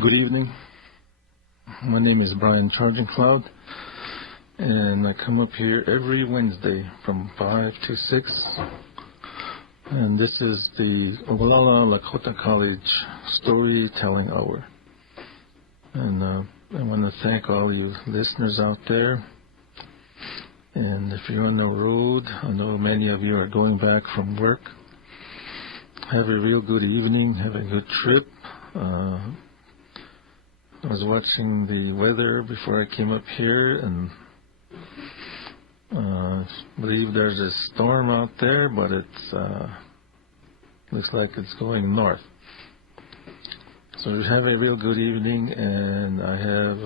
Good evening. My name is Brian Charging Cloud, and I come up here every Wednesday from 5 to 6. And this is the Ogallala Lakota College Storytelling Hour. And I want to thank all you listeners out there. And if you're on the road, I know many of you are going back from work. Have a real good evening. Have a good trip. I was watching the weather before I came up here, and I believe there's a storm out there, but it's looks like it's going north. So have a real good evening, and I have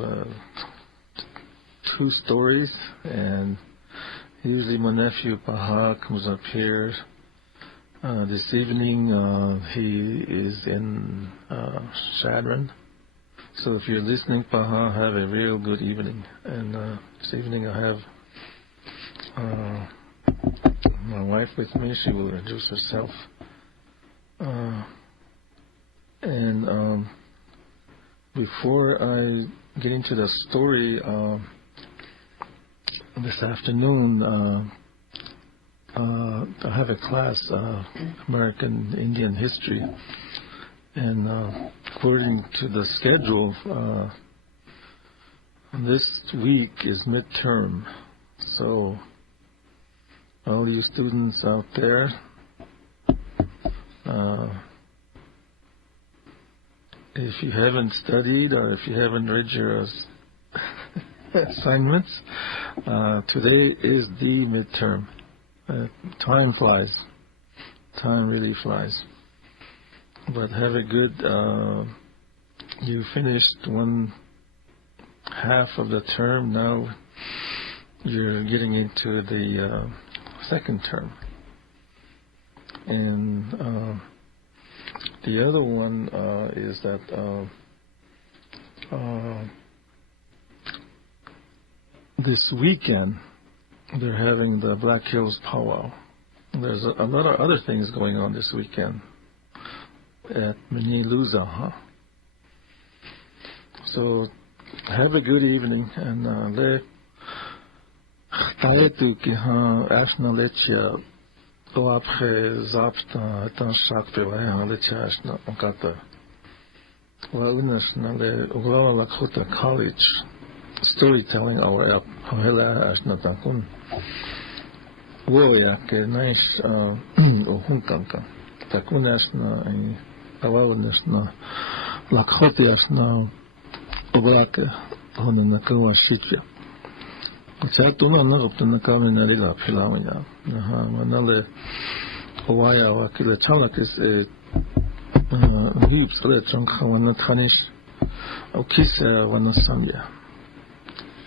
2 stories, and usually my nephew Paha comes up here. This evening he is in Shadron. So if you're listening, Paha, have a real good evening. And this evening I have my wife with me. She will introduce herself. And before I get into the story, this afternoon I have a class, American Indian History. And according to the schedule, this week is midterm. So all you students out there, if you haven't studied or if you haven't read your assignments, today is the midterm. Time flies. Time really flies. But have a good, you finished one half of the term, now you're getting into the second term. And the other one is that this weekend they're having the Black Hills Powwow. There's a lot of other things going on this weekend at Miniluza, So have a good evening, and le taetu ki ashna lechia o apre zapta tan shakpe wa lechia ashna okata wa unashna le Ogallala Lakota College Storytelling Hour up hela ashna takun wo ya ke naish o hunkanka takun ashna Awalnishna Lakotiashna Oblake on the Nakawa Shitya. Chatuna Nagoptana Kaminarilla Pilamina. Manale Owaya Wakila Chalak is a heaps electron Kawanatanish Okisa Wanasamya.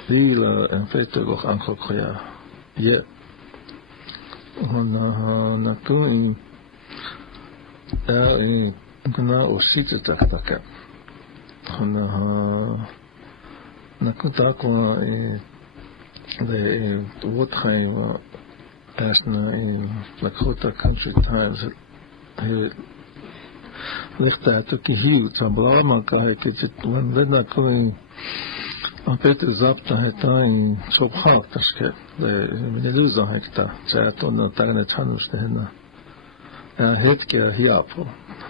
Lila and Feto of Uncle Koya. Yet on Nakuni. Gna osita taka. Nakutakwa the Wotheim Ashna in Lakota Country Times. Lichta took a huge Ablama Kitchen when they're going a bit is up to her in Chopha Tashket, the Medusa Hector, Chat on the Taganachanus. Hetke hiapo.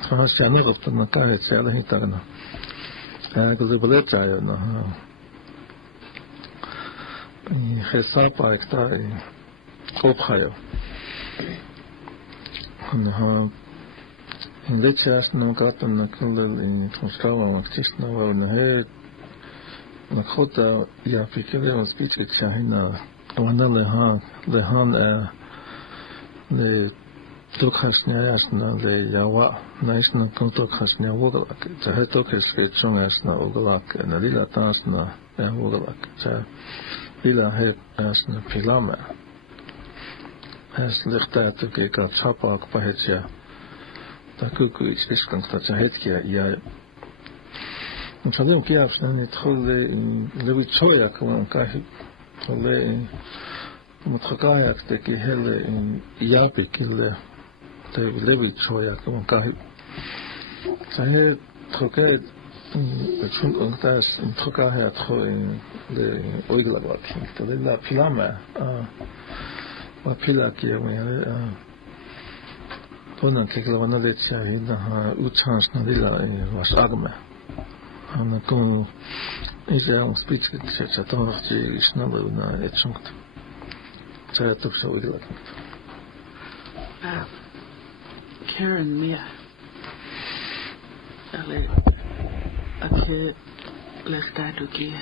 Trans ja nog op de elkaar het zelf niet tegen. Ik wil de je na. Je sapa ik daar opgayo. En in dit jaar nog gaat een kundel in Australië maar het is nou wel een heel Lakota ja fikir een speech ik zei na wanneer de han de Tokhasnyasna de Yawa, National Tokhasnya Wogalak, Tahetokisk, Chongasna Ogalak, and a Lila Tansna Wogalak, Lila Het Asna Pilama. Has Lichta to get a chapak Pahetja, Takuku is Hetkia, Ya. And Salim Kiaps, and it hold the Choyak on Kahi, hold Mutkakayak, the Kihele in Yapik. Levi Choya, come on, Kahi. Sahe Troket chun tas thoka hai tho le oigla ba thing to le la pilama wa pila ki me to na ke la na le cha hi na u chance na le la was agma ana ko ja speech ke cha to ji ishna le na etchunkt cha to so oigla Karen Mia Ake lechtatu ki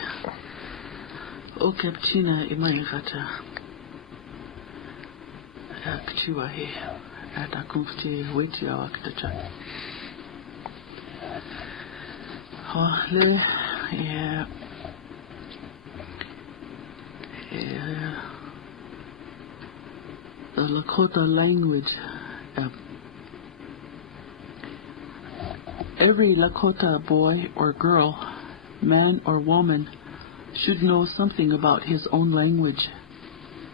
o kaptina imailata aktua he ata kumfti weti awaktacha ha le the Lakota language. Every Lakota boy or girl, man or woman, should know something about his own language.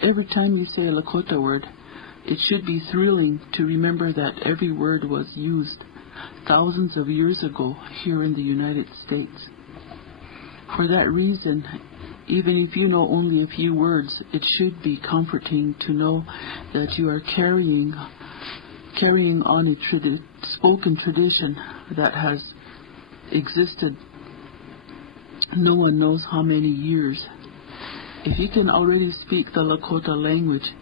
Every time you say a Lakota word, it should be thrilling to remember that every word was used thousands of years ago here in the United States. For that reason, even if you know only a few words, it should be comforting to know that you are carrying on a spoken tradition that has existed no one knows how many years. If you can already speak the Lakota language,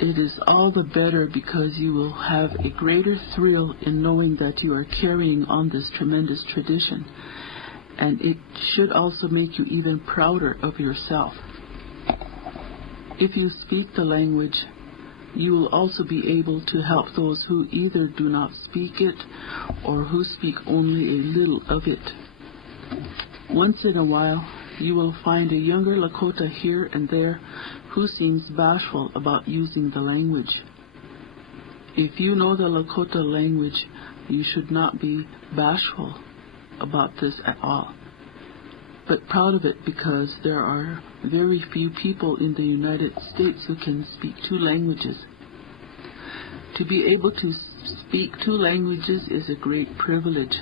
it is all the better because you will have a greater thrill in knowing that you are carrying on this tremendous tradition, and it should also make you even prouder of yourself. If you speak the language, you will also be able to help those who either do not speak it or who speak only a little of it. Once in a while, you will find a younger Lakota here and there who seems bashful about using the language. If you know the Lakota language, you should not be bashful about this at all, but proud of it because there are very few people in the United States who can speak two languages. To be able to speak two languages is a great privilege.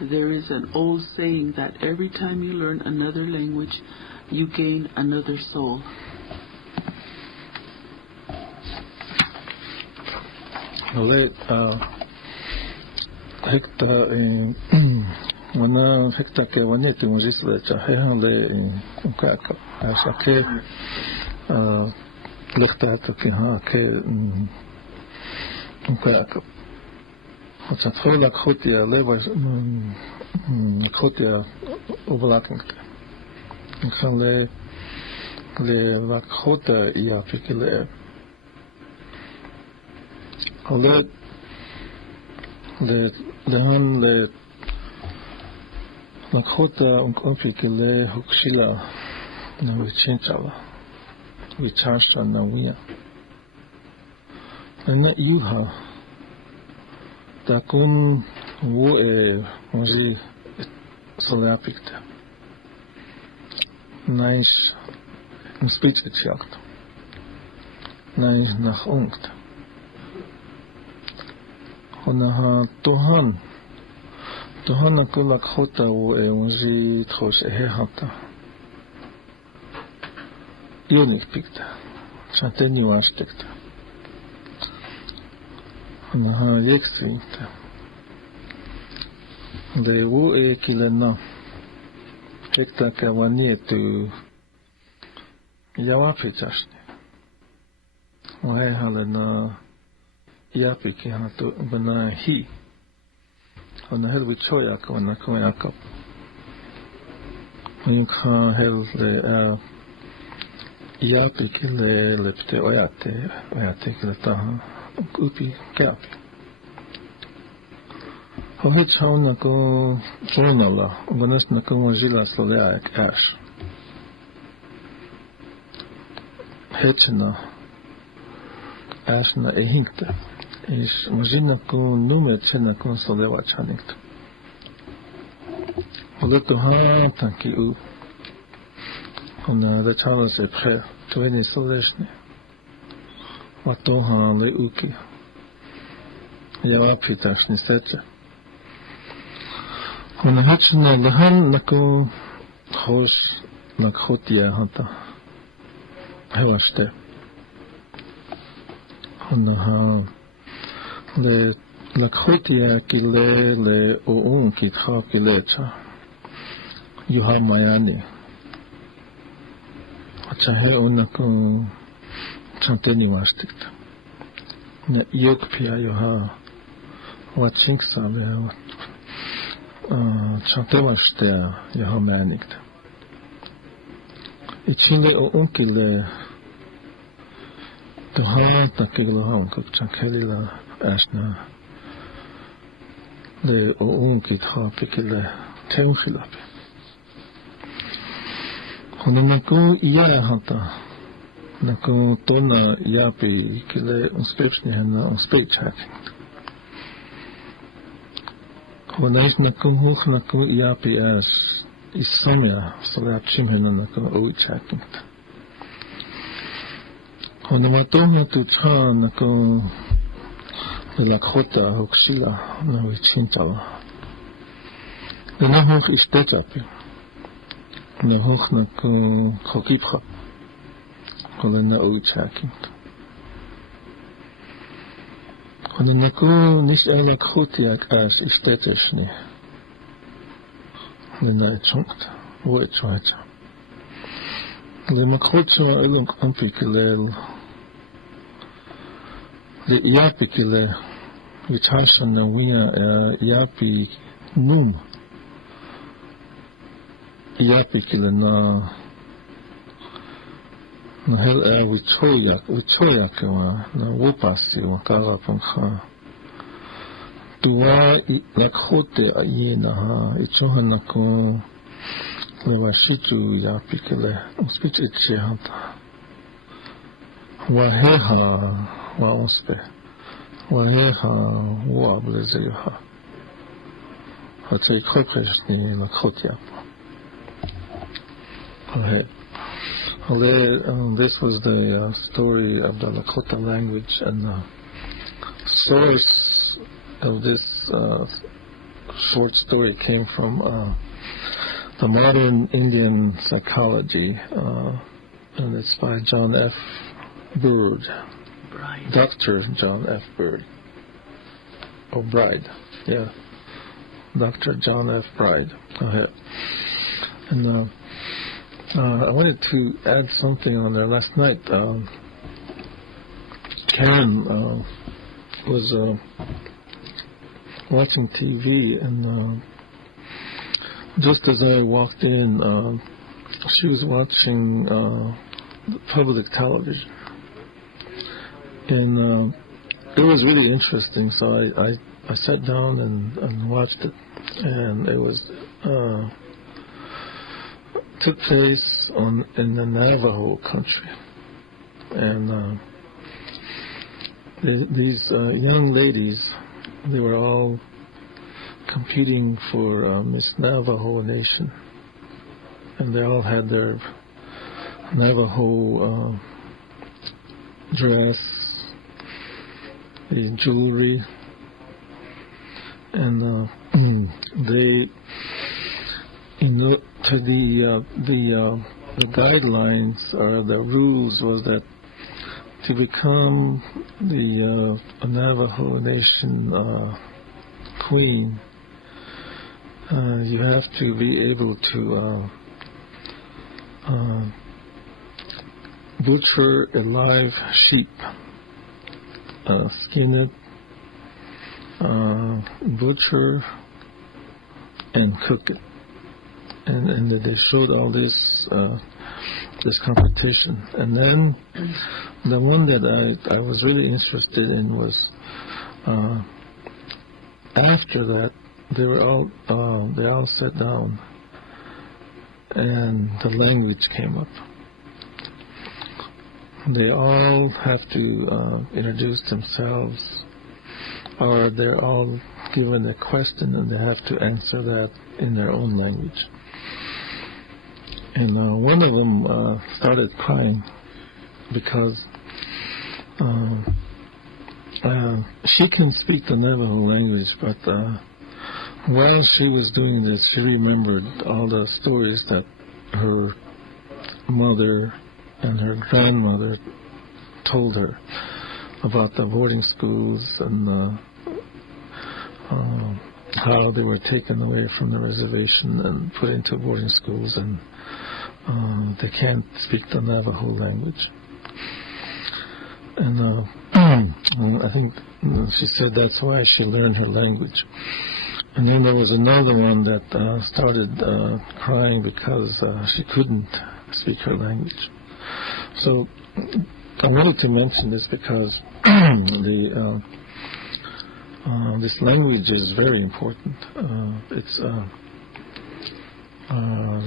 There is an old saying that every time you learn another language, you gain another soul. Wana hekta ke wane ti mujis le cha he han le ka ka asa ke lechta to ki ha ke ka ka hatsa thola khotia le was khotia overlapping kan le la khota ya fikile le han le Lakota unkopikile hukshila na wichinchala wichasha na wia na yuha takun wo mozi soleapikte nais speech etjagt nais nach ungt ona tohan Tohana kula Lakota wo unji tros hata. Unik pikta. Chanteni wastekta. Ana yeksinta. De wo kilena. Hekta kawani tu yawapichashni. Wae halena yapiki hatu bana hi. On the hill with Choyak on the Koyakop. You can hell the Yapik le lepte oyate kilata upi capi. Hohich honako journala, Vanes Nakamozilla Sloleak ash. Hetchena ashna ehinkte. Is muzina kun nume cena kun solewa chaninkt. Oleto ha tanki u. Ona da chala se pre tveni soleshne. Wato ha le uki. Ja apitaš ni seče. ונהצ'נה להן נקו חוש נקחותיה התה הלשתה לקחותיה כילה לאום כתחה כילצ'ה יוהה מייני הצ'הה אונקו צ'נטני ושתיקת יוק פיה יוהה וצ'ינקסה צ'נטה יוהה מייניקת איצ'ילה אום כילה תוהה תקגלוהה צ'נקלילה אשנה לאום כתחה פקילה תאומחילאפי נקו אייה התה נקו טונה יאפי כילה אונספייפשניהנה אונספייצ'הקינג ונאיש נקו הוך נקו יאפי אש איסומיה סלאצ'ימהנה נקו אויצ'הקינג ונמתוהו תוצ'ה נקו ללקחותה הוקשילה נוויצ'ינטלה ונהוך אשתצ'פי נהוך נקו חוקיפחה כולנה אויצ'הקינג ונקו נשאר לקחותי אקאש אשתצ'שני לנאצ'ונקת ואצ'ואצ'ה למקחוצ'ו אלום אמפי כלל ליאפי כלל ויצ'השן נוויה יאפי נום יאפי כלל נהל ויצ'ויק נוופסי וקרה פנחה דואה לקחותי עיינה איצ'וה נקו לבשיצ'ו יאפי כלל וספיץ איצ'התה והה ואוספה והה וואבלזיוה הצ'י חופשני לקחותי יאפה This was the story of the Lakota language, and the source of this short story came from the modern Indian psychology, and it's by John F. Bird, Dr. John F. Bird. Oh, Bride, yeah. Dr. John F. Bride. And I wanted to add something on there. Last night, Karen was watching TV, and just as I walked in, she was watching public television, and it was really interesting. So I sat down and watched it, and it was took place in the Navajo country, and these young ladies, they were all competing for Miss Navajo Nation, and they all had their Navajo dress, the jewelry, and they, to the guidelines or the rules was that to become the Navajo Nation queen, you have to be able to butcher a live sheep, skin it, butcher, and cook it. And they showed all this competition. And then the one that I was really interested in was after that they all sat down and the language came up. They all have to introduce themselves, or they're all given a question and they have to answer that in their own language. And one of them started crying because she can speak the Navajo language, but while she was doing this, she remembered all the stories that her mother and her grandmother told her about the boarding schools and how they were taken away from the reservation and put into boarding schools, and they can't speak the Navajo language. And I think she said that's why she learned her language. And then there was another one that started crying because she couldn't speak her language. So I wanted to mention this because this language is very important.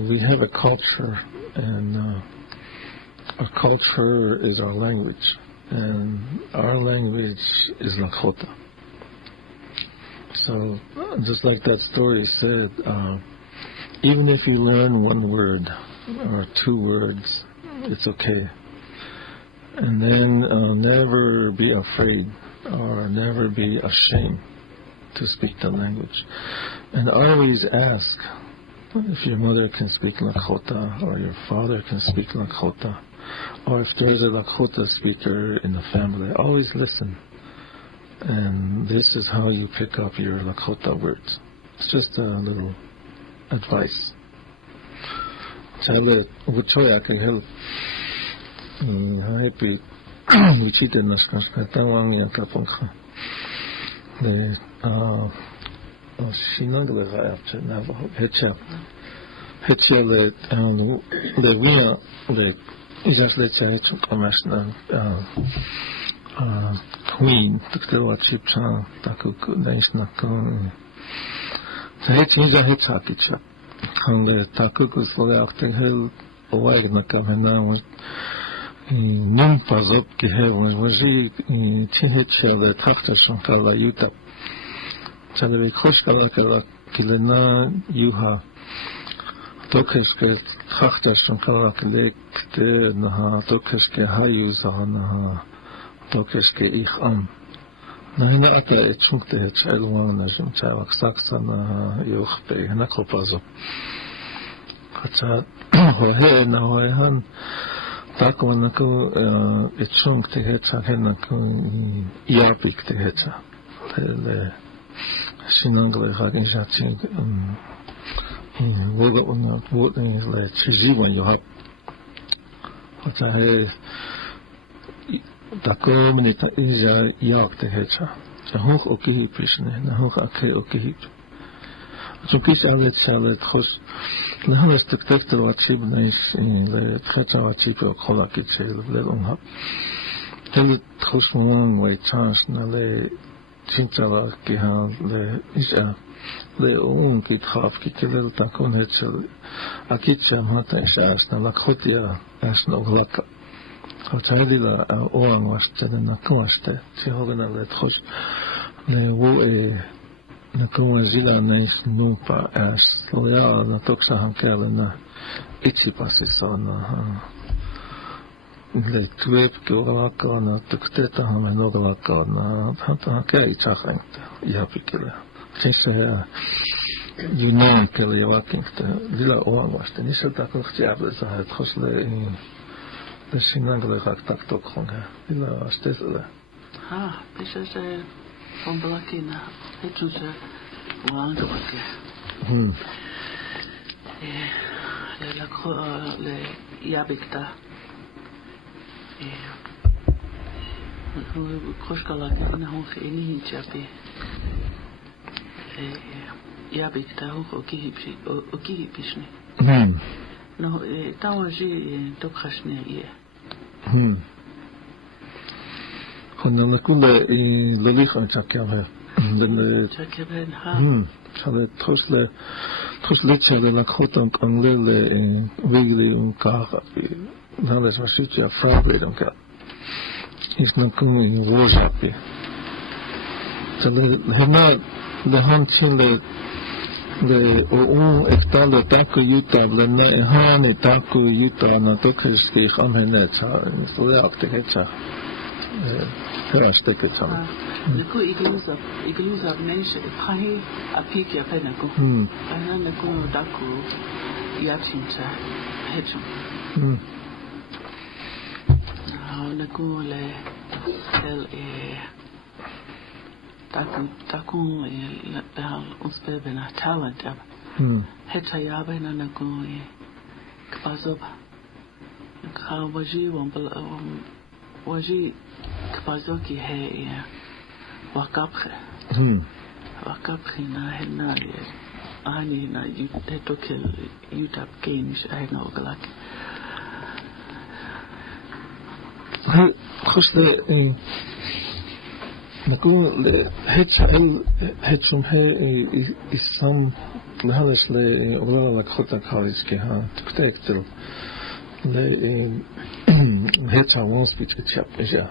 We have a culture, and our culture is our language, and our language is Lakota. So, just like that story said, even if you learn one word or two words, it's okay. And then never be afraid or never be ashamed to speak the language. And always ask if your mother can speak Lakota or your father can speak Lakota, or if there's a Lakota speaker in the family. Always listen. And this is how you pick up your Lakota words. It's just a little advice. Happy wichita naskashkatawang yakapongha. The Shinagla after Navajo Hetcha the Wia the Isaslecha Commercial Queen Tuktewa Chipcha Takuku Naisnakon Hetcha Hetchakicha on the Takuku Slovakian Hill Owagnakavana Nun Pazop Gehevon was he Tihetcha the Taktashan Kala Utah. Chadwe Koshkalakala Kilena Yuha Tokeske Taktashan Kala Kilek Naha Tokeske Hayuzana Tokeske Ich Am. Naina Ata Echukte Chelwan Najum Chawak Saksana Yuchpe Nakopazo. Hacha Hohe Nahoehan Takwanako Echunk Tehecha Henako Yapik Tehecha. Sinangle Hagen Jatching Wood in the Chiziwan you have. What I have the community is a yak the Hecha. A hook oki pishne, a hook ake oki. So kiss outlet salad host. The Hannes detected what cheap nice in the Treta cheap or colakit sale of little hub. Tell it host one way chance na le Chinchalla Kihan le Isha le own kit half kittle takon hetchel a kitchen hata ishas na Lakotia as no laka. Hotadila oan was to the Nakoste, Tihogana let host le wo a Nakoazilla nice nupa as Loya na Toxa Hankelena Ichipasis on le twip Gulaka na Tukteta Hamenogolaka na Hantake Chachangta, Yapikilla. Chisa you know Kelly walking to Lilla Oan was the initial Takoch Jablas I had Hosle the Sinangle Taktok Honga, Lilla Stesla. Ah, this is a from Blakina. It was a long one. Le Yabikta. Koshkalak na hoge in Chapi. Yabikta hoge okihipishne. No, Tawaji Tokashne ye. When the Lakula Lolicha Chakave, then Chakaben ha. Chale Tosle the Lakota Anglele Wigli Unkahapi. Now there's a such a fragment of cat. He's not going to war happy. So the hunting the extended Taku Utah, the Nehani Taku Utah, and the Tokiski Hamhenet, so they are the Hetcha. Herashteke Chama. Naku iglus up nation, Pahi, a peak of Penaco. And then Naku Daku Yachinta Hedgehog. Naku le Daku Uspebena talent. Hetayabena Naku Kapazoba. Waji Kapazoki he wakapre na hena ani na yutokel yutap games hena ogalak Khoshde naku le hechum he isam lahalish le oglala Lakota college ke ha tuktektel le hecha won speech chap ja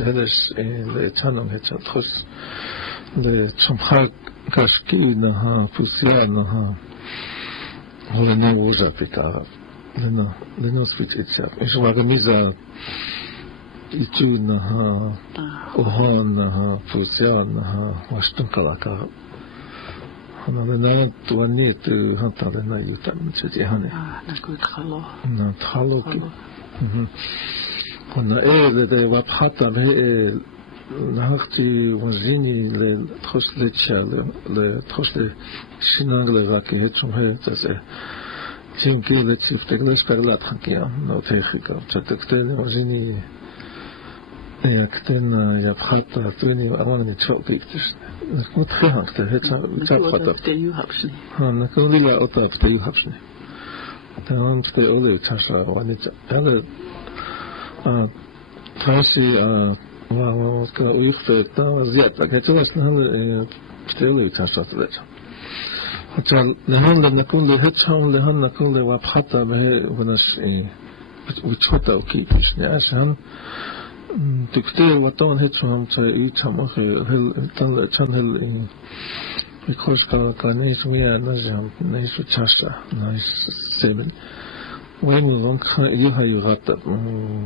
هذاش لتانم هذا تخص لتشمخك كاشكينها فوسيانها هو نوجا بكار لنا سبيت إتشاب إيش واغميزا إتشونها وهانها فوسيانها واشتنقلاكا هنا لنا توانيت هانتا لنا يوتام تجيهاني نقول تخلو تخلو هنا ده وابحث به نهختي وزيني لتخش لتشال لتخش لشينان لغاكي هتشم هي تسه تيم كي لتشيف تقدرش بغلات خكيا نو تيخيكا تتكتين وزيني يكتين يبحث توني أوانا نتشوق كيكتش نكون تخيهان كتير هتشاب خطب نكون ليلا أطاب تيو هبشني تمام تكي أولي تشاشا وانيجا هذا تراشي وكذا ويخفى تا زيادة كتير بس نحن بتقولي تشاشات ليش حتى لهون لنكون لهتشون لهون نكون لوابحتا به ونش وتشوتا وكيفش عشان تكتير وطن هتشون تيجي أخي هل تن كان هل يخش كنيش ويا نجم نيش تشاشا نيش سمن وين وانك يها يغطى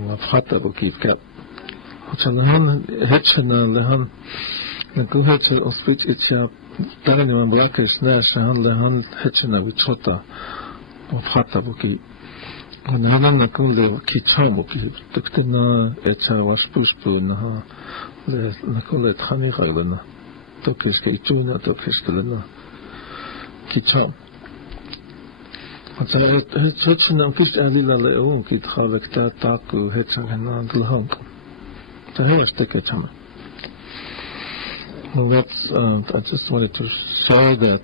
وابحتا وكيف كاب حتى لهون هتشنا لهون نكون هتش أسبيت إتشاب تاني من بلاكش ناش لهون هتشنا وتشوتا وابحتا وكيف ونحن نكون لكيتشام وكيف تكتنا إتشا واشبوش بونها نكون لتخاني غيرنا توكش كيتشونا توكش كلنا كيتشام حتى هتشنا مفيش أهلنا لأون كي تخالك تاكو هتشنا لهون تهي أشتكي تشما. Well, that's. I just wanted to show that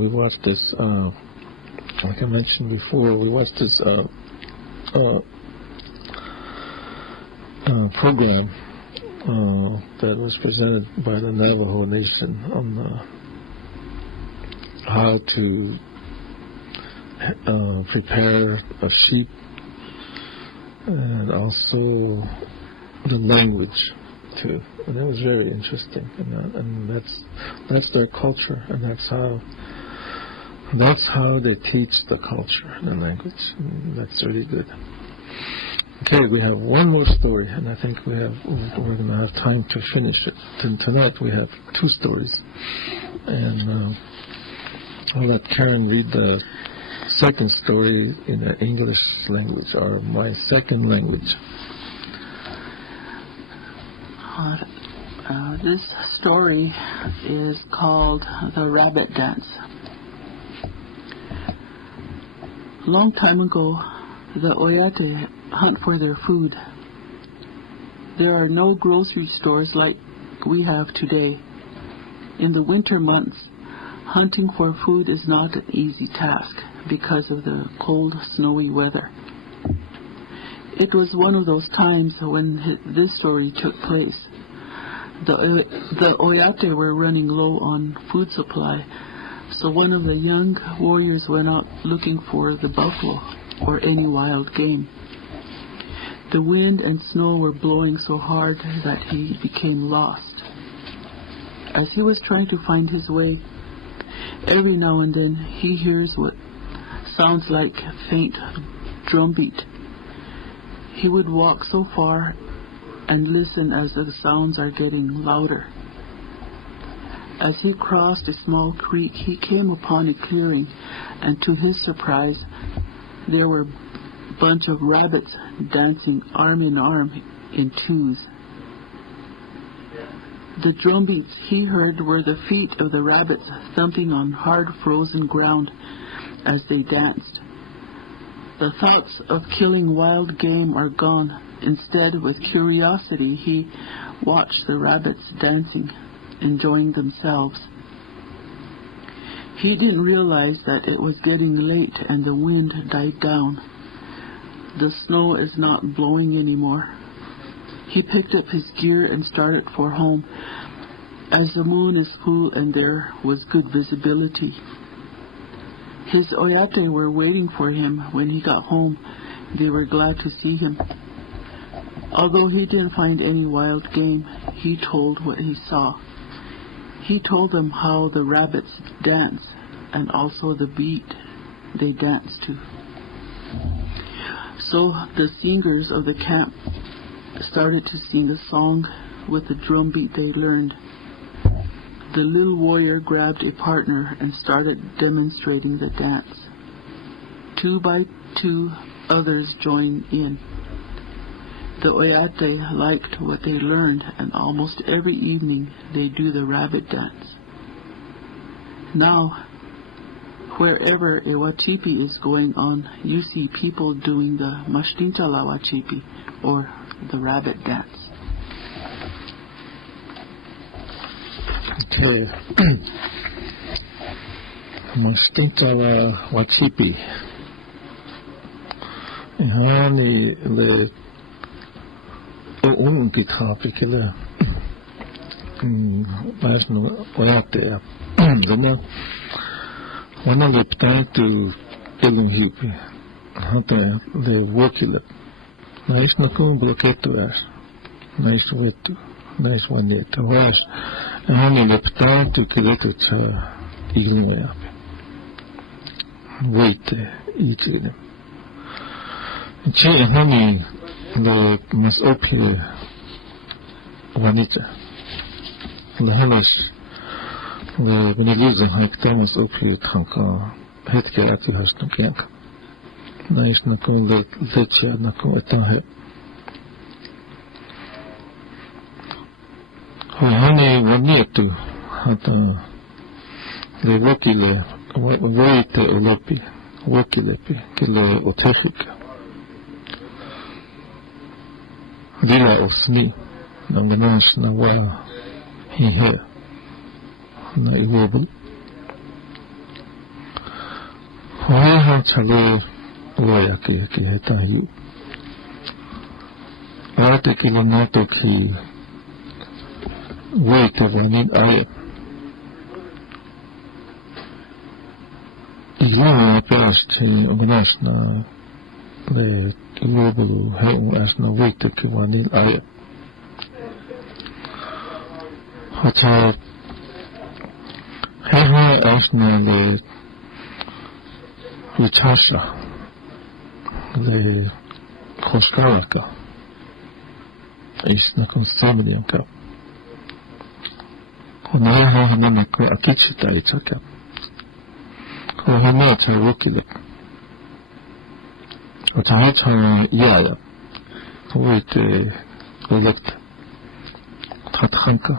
we watched this. Like I mentioned before, we watched this program that was presented by the Navajo Nation on how to prepare a sheep, and also the language too. And that was very interesting, and that's their culture, and that's how they teach the culture and the language. And that's really good. Okay, we have one more story, and I think we're going to have time to finish it. Tonight we have two stories, and I'll let Karen read the second story in the English language, or my second language. This story is called The Rabbit Dance. A long time ago, the Oyate hunt for their food. There are no grocery stores like we have today. In the winter months, hunting for food is not an easy task because of the cold, snowy weather. It was one of those times when this story took place. The Oyate were running low on food supply, so one of the young warriors went out looking for the buffalo or any wild game. The wind and snow were blowing so hard that he became lost. As he was trying to find his way, every now and then he hears what sounds like a faint drumbeat. He would walk so far and listen as the sounds are getting louder. As he crossed a small creek, he came upon a clearing, and to his surprise, there were a bunch of rabbits dancing arm in arm in twos. The drumbeats he heard were the feet of the rabbits thumping on hard frozen ground as they danced. The thoughts of killing wild game are gone. Instead, with curiosity, he watched the rabbits dancing, enjoying themselves. He didn't realize that it was getting late and the wind died down. The snow is not blowing anymore. He picked up his gear and started for home, as the moon is full and there was good visibility. His oyate were waiting for him when he got home. They were glad to see him. Although he didn't find any wild game, he told what he saw. He told them how the rabbits dance and also the beat they dance to. So the singers of the camp started to sing a song with the drum beat they learned. The little warrior grabbed a partner and started demonstrating the dance. 2 by 2, others joined in. The oyate liked what they learned, and almost every evening they do the rabbit dance. Now, wherever a wachipi is going on, you see people doing the mashtintala wachipi, or the rabbit dance. Okay. Mashtintala wachipi. Hani le unkitapikele. Важно oyate. Dona wana le ptantu elunhipi. Hata le wokile. Nais na kum bloketu as. Nais wetu. Nais waneta. Was hani le ptantu kiletu cha ilunyapi. Wait ichile. Che hani le mas opie wanita. Le halas le benelize haiktamas opie tanka hetke atu hasnu kianka. Nais na kum le lechia na kum etahe. Hani wanietu hata le wokile waite olopi wokilepi kile otechika. Vila osni na nganash na wa hihe na iwobu. Hoheha chale uayaki ki heta yu. Ate kilo nato ki waite vanin aye. Igla apenas ti nganash na le iwobu heu as na waite ki vanin aye. Hacha hehe as na le Richasha le Koshkaraka is na konsamnianka. Honaha hanamiko akichita ichaka. Hohama cha wokile. Otahacha yaya. Hoite elect. Tathanka.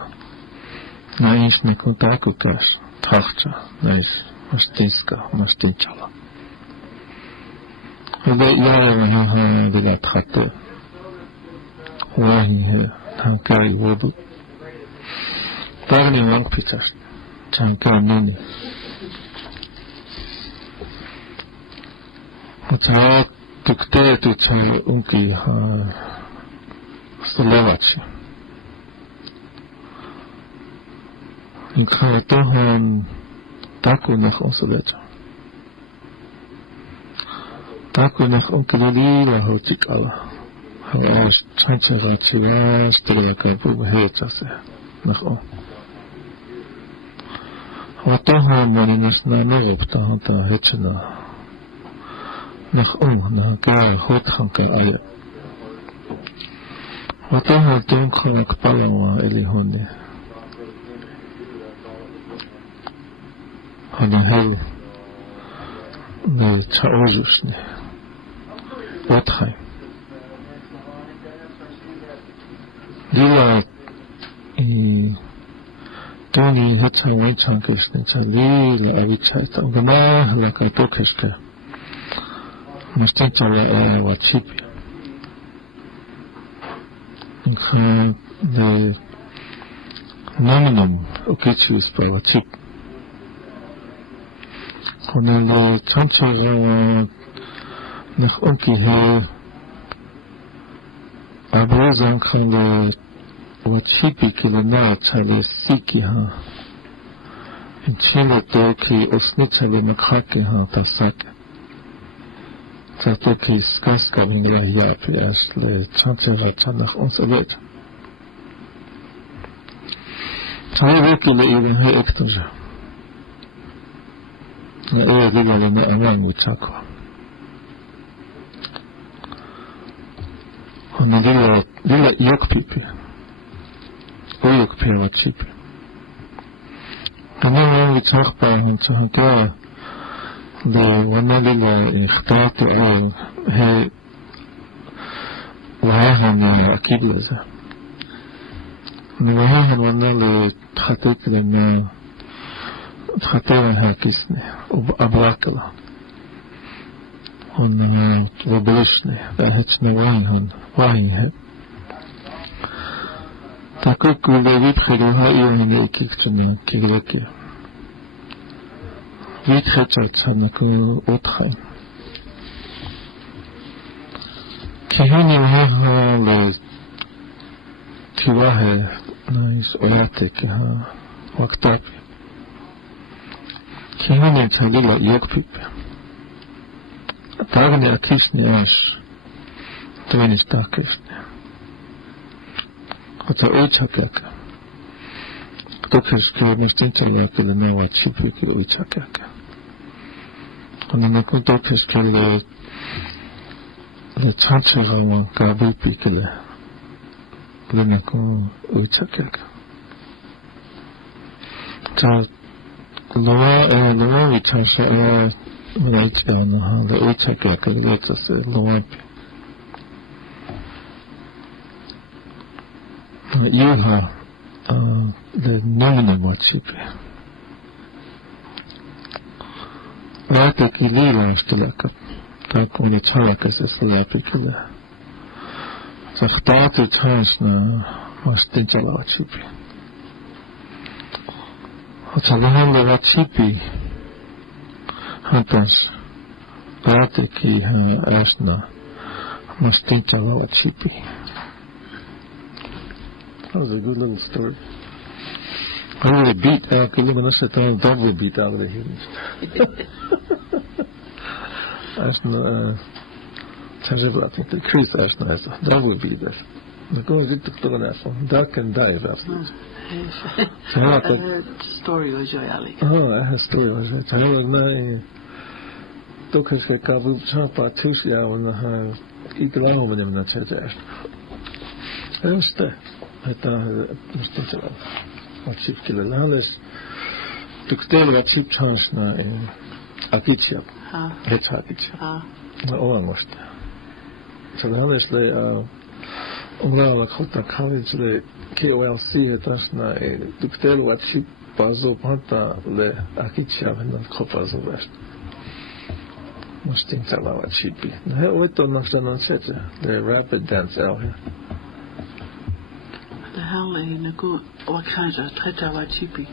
Naish na kontakukas. Tachcha. Naish mastinska. Mastinchala. Hele yaya naha vila tatte. Wahi he. Tankari wobu. Tagni wang pichas. Tankari nini. Hacha tukte tu cha unki Slovaci. Ikha tohon taku nach onseleta. Taku nach onkelili la hotikala. Haos chanchera chira streka bu hechase nach on. Watohon maninas na neropta hanta hechena. Nach na kaya hothanka aya. Wataha tong khanak palawa elihone. Hana hel ne chaojusne. Wathai. Lila Tony hetsa wanchankrishne cha lila avichaita. Ugama laka tokeshka. Mastanchale wachipi. The nominum okichus by chip. On the chances nach onki he abrozan kan the wachipi kilona chale siki ha. In Chile toki osnichale makhake ha tasake. Zatoki skaska vingra hiapi asle chancheva chanach ons avet. Chayveki le even he ektoja. Na ewe diga le ne amang wichako. Ona dila yok pipi. O yok piwa chipi. Ona amang wichakpa huncha hantua de wanadila ikhtaati au he wahahan akid laza. Wahahan wanadila thatik lema thateran hakisne abrakala. Ona wabelishne ahechne wahin he. Takuk ulevipchidu ha ikikchuna kigleke. Vitchetsanaku Othain. Kihani le Tiwahe nice Oyatek Waktapi. Kihani Chalila Yokpipi. Tagni Akishni Ash Twinish Takishni. Ota Ochakaka. Tokish Kimistinchak the Nova Chipiki Ochakaka. And then I could doctors kill the chanchera gabu pikele. Lenako Uchakak. So, Loa Vichasha, the Uchakak, let's say, Loa. You have the nominal wachipi. Rata KILI stilaka. Tak oni chalaka se slapikila. Zachtatu chans na mastinjala wachipi. Hatsalahanda wachipi. Hantas. Rata ki asna mastinjala wachipi. That was a good little story. I really beat KILI Manasatan double beat out of the hills. Asna Tanjavla, I think the crease Asna has a double beat there. The girl did the Toganasa, duck and dive afterwards. I heard story was your alley. Oh, I had story was it. I know that Dokashka Kabu Chapa Tushia when the Iglau when I'm not such a. I was there. I thought Chip killer. Now let's took a cheap chance now in Akichia. It's Akichia. Almost. So now let's lay Lakota College, the KOLC, it was now took a cheap puzzle panta le Akichia and the Copas of West. Most things are what she'd be. What don't understand the rapid dance out here. The hell in a good what kinds of treta wachipi.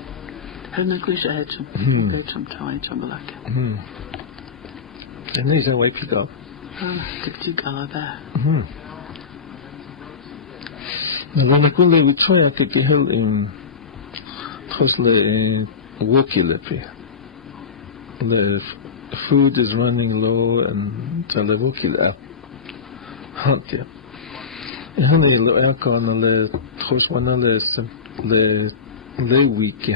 Herna Grisha had some time chambalaka. And these are way pick up. Tik alaba. When I could we try to get held in Tosle Wokilepi. The food is running low and Talewokil up. Hunt Honey, Loakon, the Toswana, the week,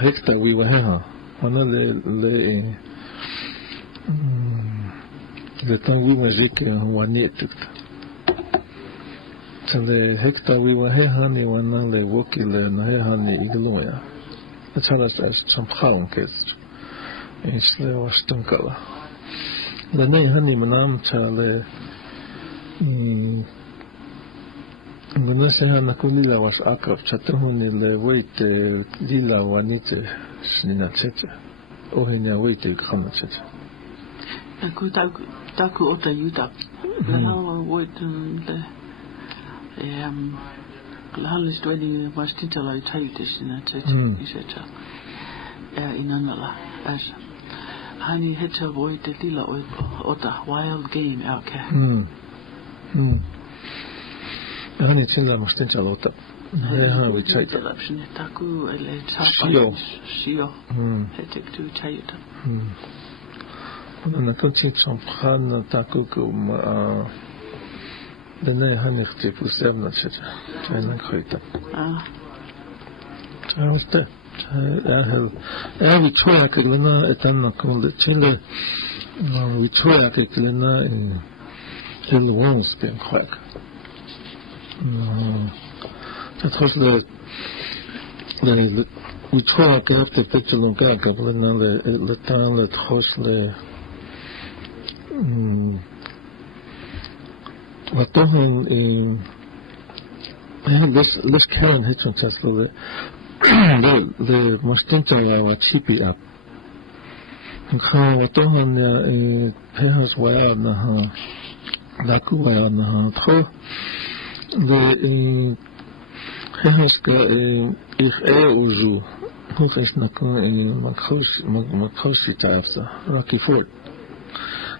Hector, we were here. One of the time we were Jake and one yet. le hekta wiwa he hani wana le woki le na he hani igluya. The chalas as some haun kest. Is le wastunkala. Le ne hani manam chale. Ngana se hana kulila was akaf chatuhuni le wait lila wanite snina cheche. Ohinia wait khana cheche. Taku ota yuta. Laha wait laha listweli was titala itaitis in a cheche. Isecha. Inanala as hani heta wait lila ota wild game out here. Hani tsilla mustincha lota. He we chaita. Taku ele Shio. Shio. Hetek tu chaita. Na kunchi tsomphan taku kum dene hani khtipu sevna checha. Chayna khoita. Chayste. We choya keglena etanna kumle chile. We choya keglena in Hill Wons being quack. Dat was we try to get the picture of Gaga, but now the town that hosts the what doing this Karen Hitchon Tesla the Mustinta wa chippy up. And how what doing Pehas Waya na Laku Waya na tro the Hehaska ich uzu hoch is na Makosi types Rocky Ford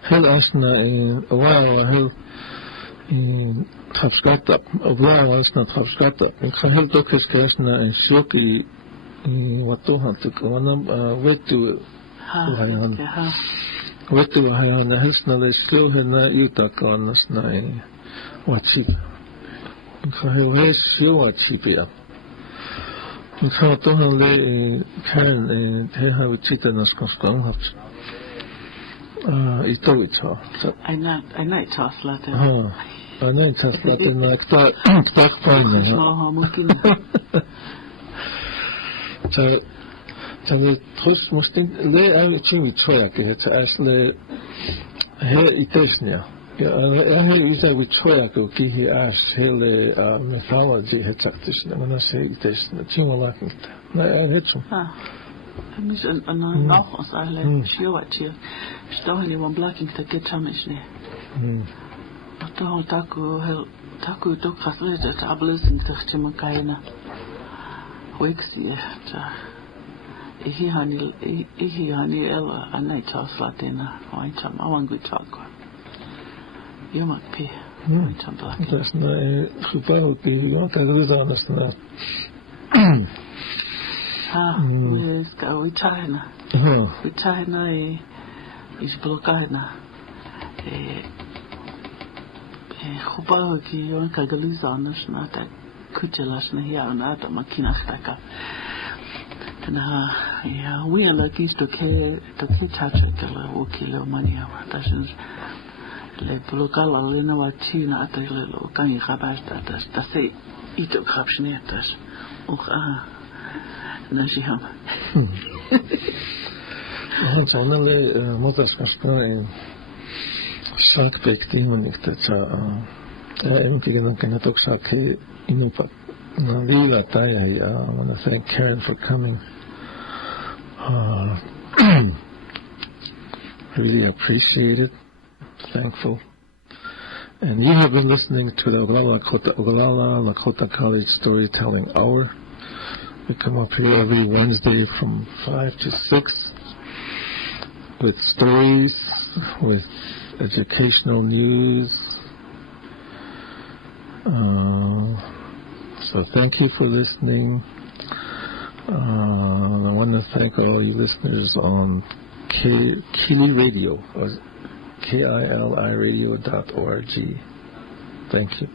hel asna a while hel trapskata a while asna trapskata ik ga hel dokes kasna en silky wat toch had ik wanneer wetu wetu hayan helsna le slohe na utaka nasna watchip ik ga heel heel watchipia ik ga toch een le Karen he ha witita nas konstan had ito ito I not toss latte I know it's that in like that fine so the trust must le I chimi choya ke het asle he itesnia he is we choya ko ki he as hele mythology het zaktis na na se itesnia chimo lakin na het so mis an noch as alle shiwatje stohni one blocking to get tamishne to taku to khasle ta ablesing ta chima kaina wexie ta ihi hani ela anai tas latina oi tam awangu talk you might be tam black that's na khupao ki yo ta grizana sna we China is blockada khupao ki yo ka grizana sna ta kuchelas na ya na ta makina khaka na we are lucky to touch the okilo money our tashin le local alena watina atile lo kan gabasta ta se ito khapshnetas och na shiham Hansanele motas kasta sak pekti unikta cha empigen kan tok sak inupa na vida taya I want to thank Karen for coming. Really appreciate it. Thankful. And you have been listening to the Oglala Lakota College Storytelling Hour. We come up here every Wednesday from 5 to 6 with stories, with educational news. So thank you for listening. I want to thank all you listeners on KILI Radio, KILI radio.org. Thank you.